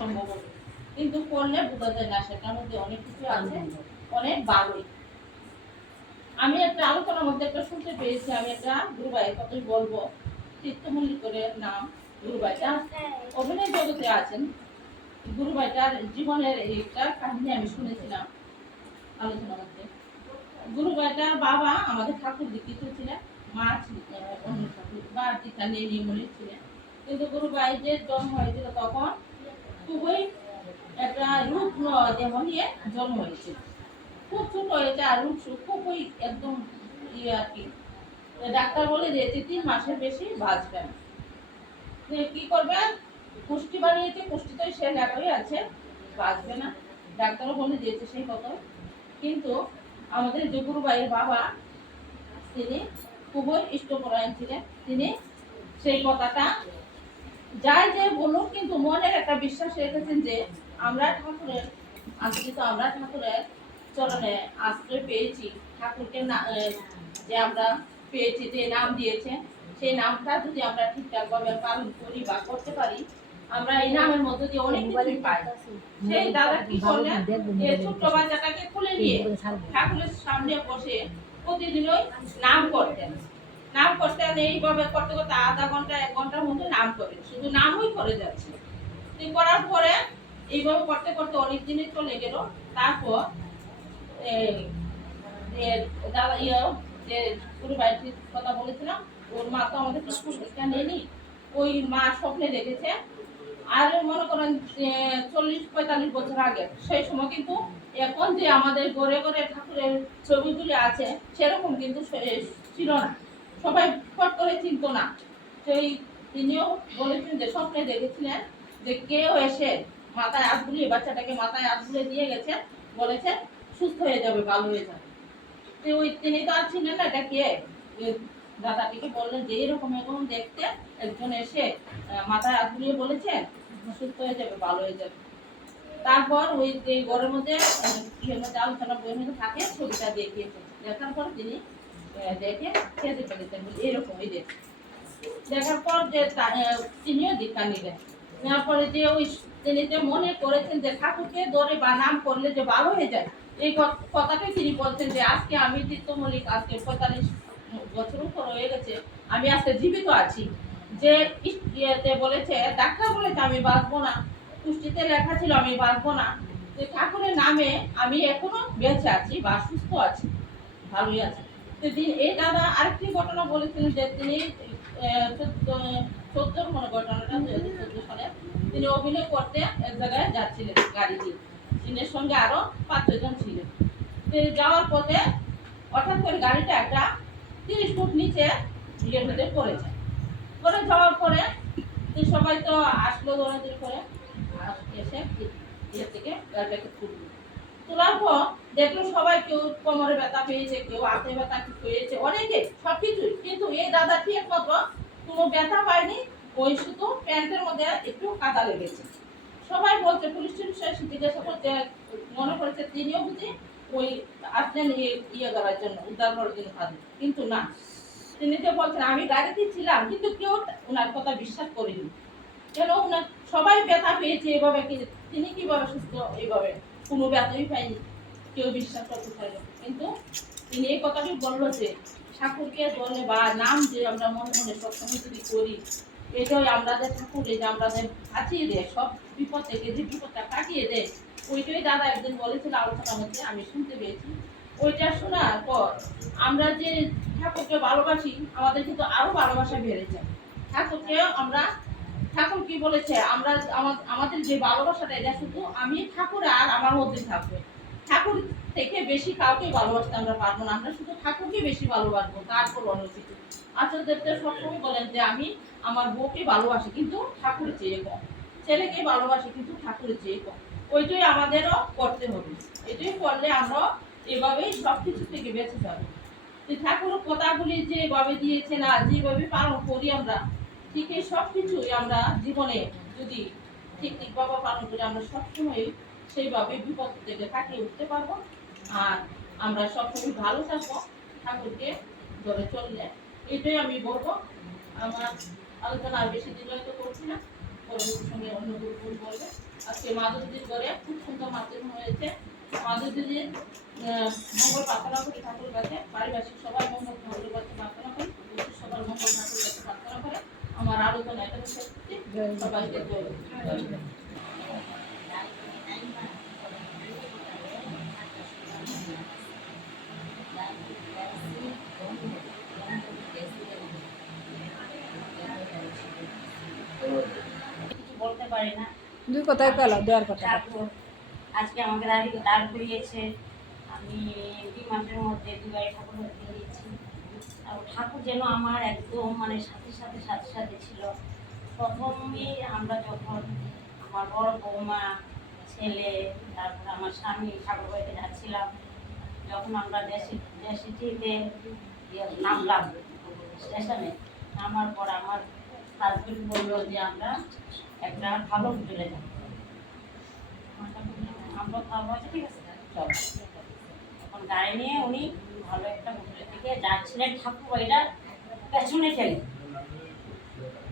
সম্ভব হবে, কিন্তু করলে বোঝা যায় না সেটার মধ্যে অনেক কিছু আছে, অনেক ভালোই। আমি একটা আলোচনার মধ্যে একটা শুনতে পেয়েছি, আমি একটা গুরুভাইয়ের কথাই বলবো। চিত্তমল্লিকের নাম গুরুভাইটা অভিনয় জগতে আছেন। গুরুভাইটার জীবনের একটা কাহিনী আমি শুনেছিলাম আলোচনার মধ্যে। গুরুভাইটার বাবা আমাদের ঠাকুর দীক্ষিত ছিলেন, মা অন্য ঠাকুর বা দীক্ষা নিয়ে নির্মূল ছিলেন। কিন্তু গুরুভাই যে জন্ম হয়েছিল তখন খুবই একটা রূপ দেহ নিয়ে জন্ম হয়েছিল, খুব ছোট হয়েছে আর রূপ খুবই একদম ইয়ে আর কি। ডাক্তার বলে দিয়েছে 3 মাসের বেশি বাঁচবে না। কি করবে, পুষ্টি বানিয়েছে, পুষ্টিতে সে লেখাই আছে, বাঁচবে না, ডাক্তারও বলে দিয়েছে সেই কথা। কিন্তু আমাদের যে গুরুভাইয়ের বাবা, তিনি খুবই ইষ্টপরায়ণ ছিলেন। তিনি সেই কথাটা যাই যে বলুন, কিন্তু মনের একটা বিশ্বাস রেখেছেন যে আমরা ঠাকুরের আজকে তো আমরা ঠাকুরের চরণে আশ্রয় পেয়েছি, ঠাকুরকে যে আমরা পেয়েছি, যে নাম দিয়েছে, সেই নামটা যদি আমরা ঠিকঠাক ভাবে পালন করি বা করতে পারি, আমরা এই নামের মধ্যে দিয়ে অনেক কিছুই পাই। সেই দাদা কি করলেন, এই ছোট্ট বাচ্চাটাকে খুলে নিয়ে ঠাকুরের সামনে বসে প্রতিদিনই নাম করতেন। নাম করতেন, এইভাবে করতে করতে আধা ঘন্টা 1 ঘন্টার মধ্যে নাম করে, শুধু নামই করে যাচ্ছে। করার পরে এইভাবে করতে করতে অনেক দিনই চলে গেল। তারপর দাদা যে গুরুবাইটির কথা বলেছিলাম, ওর মা তো আমাদের শিক্ষা নেয়নি, ওই মা স্বপ্নে দেখেছে। আর মনে করেন 40-45 বছর আগে, সেই সময় কিন্তু এখন যে আমাদের ঘরে ঘরে ঠাকুরের ছবিগুলি আছে সেরকম কিন্তু ছিল না, সবাই ফট করে চিনত না। সেই তিনিও বলেছেন যে স্বপ্নে দেখেছিলেন যে কেউ এসে মাথায় হাত বুলিয়ে, বাচ্চাটাকে মাথায় হাত বুলিয়ে দিয়ে গেছে, বলেছে সুস্থ হয়ে যাবে, ভালো হয়ে যাবে। ওই তিনি তো আর ছিলেন না, এটা কে, দাদাটিকে বললেন যে এরকম এরকম দেখতে একজন এসে মাথায় হাত বুলিয়ে বলেছে সুস্থ হয়ে যাবে, ভালো হয়ে যাবে। তারপর ওই যে ঘরের মধ্যে আলোচনা বইয়ের মধ্যে থাকে, ছবিটা দেখিয়েছে, দেখার পর তিনি দেখে খেতে পেরেছেন এরকমই দেখ দেখার পর যে তিনিও দীক্ষা নিলেন। নেওয়ার পরে যে ওই তিনি যে মনে করেছেন যে ঠাকুরকে ধরে বা নাম করলে যে ভালো হয়ে যায়, এই কথাটাই তিনি বলছেন যে আজকে আমি চিত্তমল্লিক, আজকে 45 বছর উপর হয়ে গেছে, আমি আজকে জীবিত আছি। যে ইয়েতে বলেছে, ডাক্তার বলেছে আমি বাঁচবো না, পুষ্টিতে লেখা ছিল আমি বাঁচবো না, যে ঠাকুরের নামে আমি এখনো বেঁচে আছি বা সুস্থ আছি, ভালোই আছি। এই দাদা আরেকটি ঘটনা বলেছিলেন যে তিনি 14 মনে ঘটনাটা 2014 সালে তিনি অভিনয় করতে এক জায়গায় যাচ্ছিলেন গাড়ি দিয়ে, তিনের সঙ্গে আরো 5-6 জন ছিলেন। যাওয়ার পথে হঠাৎ করে গাড়িটা একটা 30 ফুট নিচে ইয়ের মধ্যে পড়েছে। পরে যাওয়ার পরে সবাই তো আসলো দৌড়াদৌড়ি করে, এসে ইয়ে থেকে গাড়িটাকে তুললো। তোলার পর দেখলো সবাই, কেউ কোমরে ব্যথা পেয়েছে, কেউ হাতে ব্যথা পেয়েছে, অনেকে সবকিছুই, কিন্তু এই দাদাটি একমাত্র কোনো ব্যথা পায়নি, ওই শুধু প্যান্টের মধ্যে একটু কাদা লেগেছে। সবাই বলছে, পুলিশ জিজ্ঞাসা করতে মনে করেছে তিনিও বুঝি ওই আসলেন ইয়ে করার জন্য, উদ্ধার করার জন্য কাজে, কিন্তু না, তিনি যে বলছেন আমি গাড়িতে ছিলাম, কিন্তু কেউ ওনার কথা বিশ্বাস করেনি। কেন, ওনার সবাই ব্যথা পেয়েছে এভাবে, তিনি কিভাবে সুস্থ, এইভাবে কোনো ব্যথাই পায়নি, কেউ বিশ্বাস করতে পারে। কিন্তু তিনি এই কথাটি বললো যে ঠাকুরকে ধরলে বা নাম যে আমরা মনে মনে সবসময় যদি করি, এটাই আমাদের ঠাকুর এই যে আমাদের বাঁচিয়ে দেয়, সব বিপদ থেকে যে বিপদটা কাটিয়ে দেয়। ওইটাই দাদা একদিন বলেছিল আলোচনার মধ্যে, আমি শুনতে পেয়েছি। ওইটা শোনার পর আমরা যে ঠাকুরকে ভালোবাসি, আমাদের কিন্তু আরো ভালোবাসা বেড়ে যায় ঠাকুরকে। আমরা ঠাকুর কি বলেছে, আমরা আমাদের যে ভালোবাসাটা, এটা শুধু আমি ঠাকুর আর আমার মধ্যে থাকবে, ঠাকুর থেকে বেশি কাউকে ভালোবাসতে আমরা পারবো না, আমরা শুধু ঠাকুরকে বেশি ভালোবাসবো, তারপর অন্য কিছু। আচার্যদেবতা সবসময় বলেন যে আমি আমার বউকে ভালোবাসি কিন্তু ঠাকুরের চেয়ে কম, ছেলেকে ভালোবাসি কিন্তু ঠাকুরের চেয়ে কম। ওইটাই আমাদেরও করতে হবে, এটাই করলে আমরা এভাবেই সবকিছু থেকে বেঁচে যাবো। ঠাকুর কথাগুলি যেভাবে দিয়েছেন আর যেভাবে পালন করি আমরা, ঠিক এই সবকিছুই আমরা জীবনে যদি ঠিকভাবে পালন করি, আমরা সবসময় সেইভাবে বিপদ থেকে কাটিয়ে উঠতে পারবো, আর আমরা সবসময় ভালো থাকবো ঠাকুরকে ধরে চললে। এটাই আমি বলবো। আমার আলোচনা আর বেশি দীর্ঘায়িত করছি না। পরবর্তী সময়ে অন্য গ্রুপ বলবে। আজকে মাধু দিদির ঘরে খুব সুন্দর মাতৃ হয়েছে। মাধু দিদির মঙ্গল প্রার্থনা করি ঠাকুর কাছে, পারিপার্শ্বিক সবাই মঙ্গল ঠাকুরের কাছে প্রার্থনা করি, সবার মঙ্গল ঠাকুরের কাছে প্রার্থনা করে আমার আলোচনা এখানে শেষ করছি। সবাইকে জয়। বলতে পারি না, দুই কথাই পেলাম দেওয়ার কথা। আজকে আমাকে দাঁড় করিয়েছে। আমি 2 মাসের মধ্যে 2 বাড়ি ঠাকুর দিয়েছি। আর ঠাকুর যেন আমার একদম মানে সাথে সাথে ছিল। প্রথমেই আমরা যখন আমার বড় বৌমা, ছেলে, তারপর আমার স্বামী ঠাকুর বাড়িতে যাচ্ছিলাম, যখন আমরা দেশিতে নামলাম স্টেশনে, নামার পর আমার হাজবেন্ড বললো যে আমরা একটা ভালো হোটেলে যাব। আমরা ভাবো আছে, ঠিক আছে চল। এখন গাড়ি নিয়ে উনি ভালো একটা হোটেলের দিকে যাচ্ছিলেন, ঠাকুর বাড়িটা পেছনে ফেলে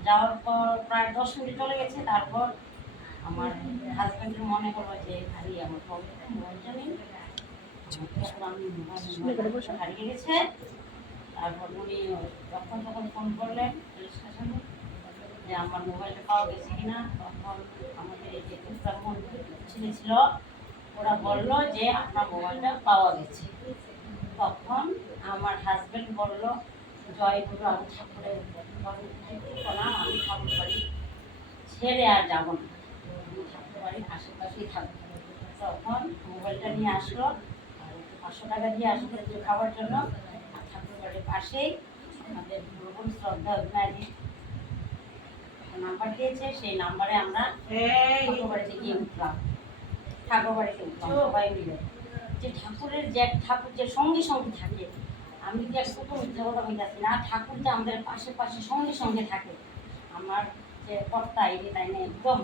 যাওয়ার পর প্রায় 10 মিনিট চলে গেছে। তারপর আমার হাজবেন্ডের মনে হলো যে হারিয়ে আমার মোবাইলটা নেই, আমি মোবাইল হারিয়ে গেছে। তারপর উনি তখন ফোন করলেন পুলিশ স্টেশনে যে আমার মোবাইলটা পাওয়া গেছে কিনা। তখন আমাদের এই যে ছেলে ছিল ওরা বললো যে আপনার মোবাইলটা পাওয়া গেছে। তখন আমার হাজবেন্ড বললো জয়গুরু, আমি ঠাকুরের না, আমি ঠাকুর বাড়ি ছেড়ে আর যাবো না, আমি ঠাকুর বাড়ির আশেপাশেই থাকবো। তখন মোবাইলটা নিয়ে আসলো, আর 500 টাকা দিয়ে আসলো একটু খাওয়ার জন্য। আর ঠাকুর বাড়ির পাশেই আমাদের গুরুকুল শ্রদ্ধা অভিমানী নাম্বার দিয়েছে, সেই নাম্বারে আমরা ঠাকুর বাড়িতে গিয়ে উঠলাম। ঠাকুর বাড়িতে উঠলাম সবাই মিলে। যে ঠাকুরের যে ঠাকুর যে সঙ্গে থাকে, আমি যে কত মিথ্যা কথা বলতেছি না, ঠাকুর যে আমাদের পাশে সঙ্গে থাকে। আমার যে কর্তা এটি তাই না, একদম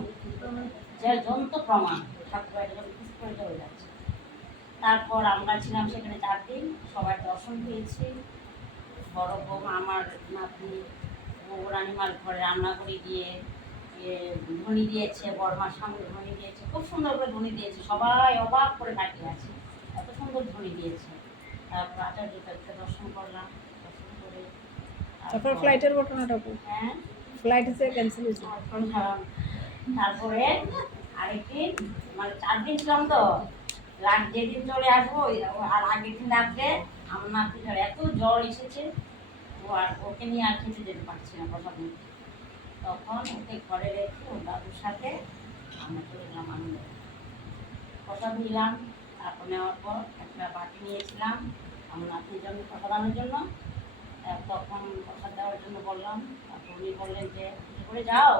যে যন্ত্র প্রমাণ ঠাকুর বাড়িটা যখন করে চলে যাচ্ছে। তারপর আমরা ছিলাম সেখানে 4 দিন, সবার দর্শন পেয়েছি। বড় বৌমা আমার নাতনি রানীমার ঘরে রান্না করে দিয়ে ধ্বনি দিয়েছে, বড়মার সঙ্গে ধ্বনি দিয়েছে, খুব সুন্দর করে ধ্বনি দিয়েছে। সবাই অবাক করে তাকিয়ে আছে, এত সুন্দর ধ্বনি দিয়েছে। তারপর আচার্য কাছে দর্শন করলাম, দর্শন করে তারপর ফ্লাইটের ঘটনাটা হ্যাঁ ফ্লাইট এসে ক্যান্সেল হয়েছে। তারপরে আরেকদিন মানে 4 দিন ছিলাম তো, যেদিন চলে আসবো আর আগের দিন রাত্রে আমার নাতিটার এত জ্বর এসেছে, ও আর ওকে নিয়ে আর খেতে যেতে পারছি না প্রসাদ নিতে। তখন ওকে ঘরে রেখে ওর দাদুর সাথে আমরা চলে গেলাম আনন্দ। প্রসাদ নিলাম, তারপর নেওয়ার পর একটা বাটি নিয়েছিলাম আমার নাতির জন্য প্রসাদ আনার জন্য। তখন প্রসাদ দেওয়ার জন্য বললাম, তারপর উনি বললেন যে করে যাও,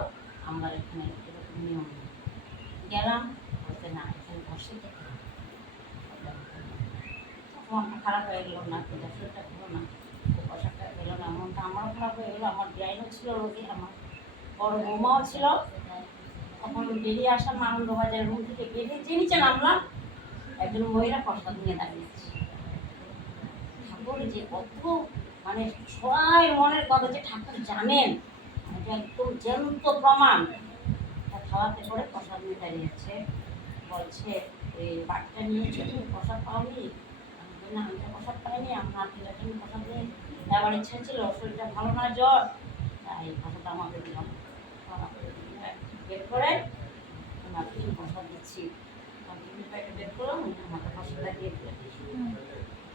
আমরা এখানে এরকম নিয়ম গেলাম। বলতে না, এখানে বসে খেতে হবে। মনটা খারাপ হয়ে গেল, না শরীরটা ভালো না, প্রসাদটা পেলো না, মনটা আমারও খারাপ হয়ে গেলো। আমার ব্যাইনও ছিল রোগী, আমার বড় বৌমাও ছিল। তখন বেরিয়ে আসলাম আনন্দবাজার রুম থেকে, বেরিয়ে যে নিচে নামলাম, একজন মহিলা প্রসাদ নিয়ে দাঁড়িয়েছে। ঠাকুর যে কত মানে সবাই মনের কথা যে ঠাকুর জানেন, একদম জ্যান্ত প্রমাণ। খাওয়াতে করে প্রসাদ নিয়ে দাঁড়িয়েছে, বলছে এই বাটিটা নিয়েছে, তুমি প্রসাদ পাওনি? আমি বলি না, আমি তো প্রসাদ পাইনি, আমার নাতিটা তুমি প্রসাদ নিয়ে দেওয়ার ইচ্ছা ছিল, শরীরটা ভালো না, জ্বর, তাই প্রসাদটা আমাকে দিলাম। বের করে নাতি প্রসাদ দিচ্ছি, বের করলাম, আমাকে প্রসাদটা দিয়ে দিলাম।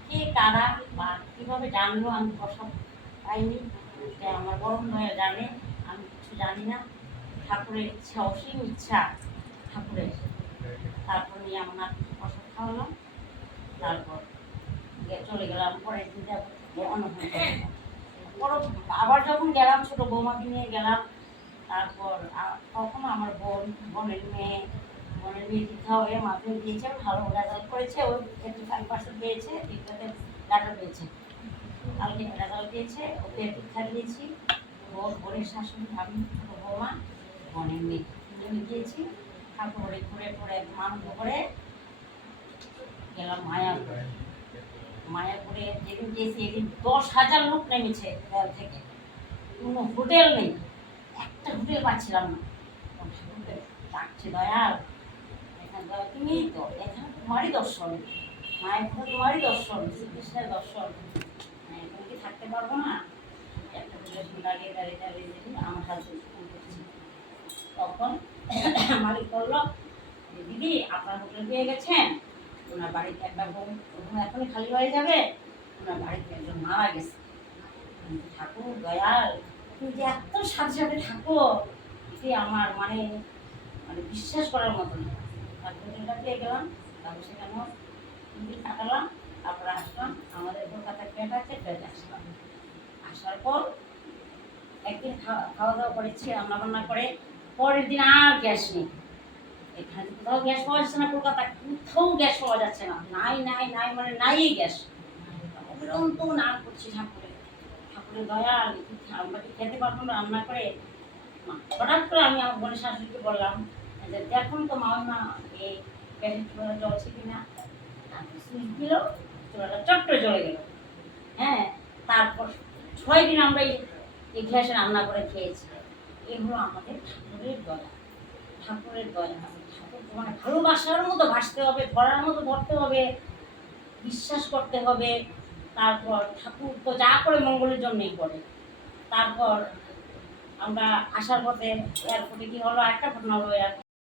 কে কারা বা কীভাবে জানলো আমি প্রসাদ পাইনি, আমার বরং ভাইয়া জানে, আমি কিছু জানি না। ঠাকুরের ইচ্ছা, অসীম ইচ্ছা ঠাকুরের। তারপর নিয়ে আমার নাতিকে প্রসাদ খাওয়ালাম, তারপর চলে গেলাম। পরের দিন আবার যখন গেলাম ছোটো বৌমাকে নিয়ে গেলাম, তারপর তখনও আমার বোনের মেয়ে দীক্ষা হয়ে মাধ্যমিক দিয়েছে, ভালো রেজাল্ট করেছে, ওই 85% পেয়েছে, দীক্ষাতে ডাটা পেয়েছে, কালকে রেজাল্ট দিয়েছে, ওকে দীক্ষা দিয়েছি। বোনের শাশুড়ি, আমি ছোটো বৌমা, বোনের মেয়ে আমি গিয়েছি। ঠাকুরে ঘুরে আনন্দ করে গেলাম মায়াপুরে। যেদিন গিয়েছি এদিন 10,000 লোক নেমেছে রেল থেকে, কোনো হোটেল নেই, একটা হোটেল পাচ্ছিলাম না। ডাকছে দয়াল, এখানে দয়াল তুমি তো, এখানে তোমারই দর্শন, মায়ের তো তোমারই দর্শন, শ্রীকৃষ্ণের দর্শন, হ্যাঁ তুমি কি থাকতে পারবো না? একটা করে দাঁড়িয়ে দাঁড়িয়ে দাঁড়িয়ে দাঁড়িয়ে আমার হাতে ফোন করছি। তখন মালিক বললো যে দিদি আপনার হোটেল পেয়ে গেছেন, ওনার বাড়িতে একটা রুম এখনই খালি হয়ে যাবে, ওনার বাড়িতে একজন মারা গেছে। আমি বলি, ঠাকুর দয়াল তুমি যে এত সাথে সাথে থাকো, এটি আমার মানে মানে বিশ্বাস করার মতো না। তারপর হোটেলটা পেয়ে গেলাম, তারপর সেখানেও 3 দিন কাটালাম, তারপরে আসলাম আমাদের কলকাতায় ফ্ল্যাট আছে, ফ্ল্যাটে আসলাম। আসার পর একদিন খাওয়া দাওয়া করেছি রান্না বান্না করে, পরের দিন আর গ্যাস নেই। এখানে তো কোথাও গ্যাস পাওয়া যাচ্ছে না, কলকাতা কোথাও গ্যাস পাওয়া যাচ্ছে না, নাই নাই নাই মানে নাই গ্যাস। অবিরন্ত না করছি ঠাকুরের, ঠাকুরের দয়াল আমরা কি খেতে পারবো না রান্না করে? হঠাৎ করে আমি আমার বোনের শাশুড়িকে বললাম যে দেখুন তো মামা এই গ্যাসের চুলাটা জ্বলছে কিনা। তারপর সুইচ দিল, চুলাটা চট করে জ্বলে গেল। হ্যাঁ, তারপর 6 দিন আমরা এই গ্যাসে রান্না করে খেয়েছি। এগুলো আমাদের ঠাকুরের দয়া, ঠাকুরের দয়া। ঠাকুর মানে ভালোবাসার মতো ভাসতে হবে, ধরার মতো ধরতে হবে, বিশ্বাস করতে হবে। তারপর ঠাকুর তো যা করে মঙ্গলের জন্যই করে। তারপর আমরা আসার পথে এয়ারপোর্টে কি হলো, একটা ঘটনা হলো,